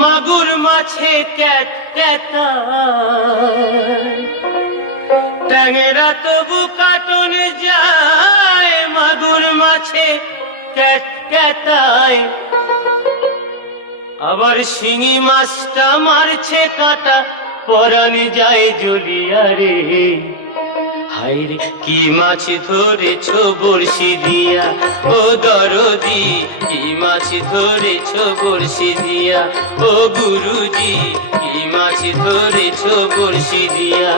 মাগুর মাছে ক্যাট ক্যাটায়, ট্যাংরা তবু কাটন যায়। মাগুর মাছে ক্যাট ক্যাটায়, আবার শিঙি মাছটা মারছে কাটা, পরাণ যায় জ্বলিয়া রে। হায়রে কি মাছ ধরেছ বড়শি দিয়া, ও দরদি কি মাছ ধরেছ বড়শি দিয়া, ও গুরুজি কি মাছ ধরেছ বড়শি দিয়া।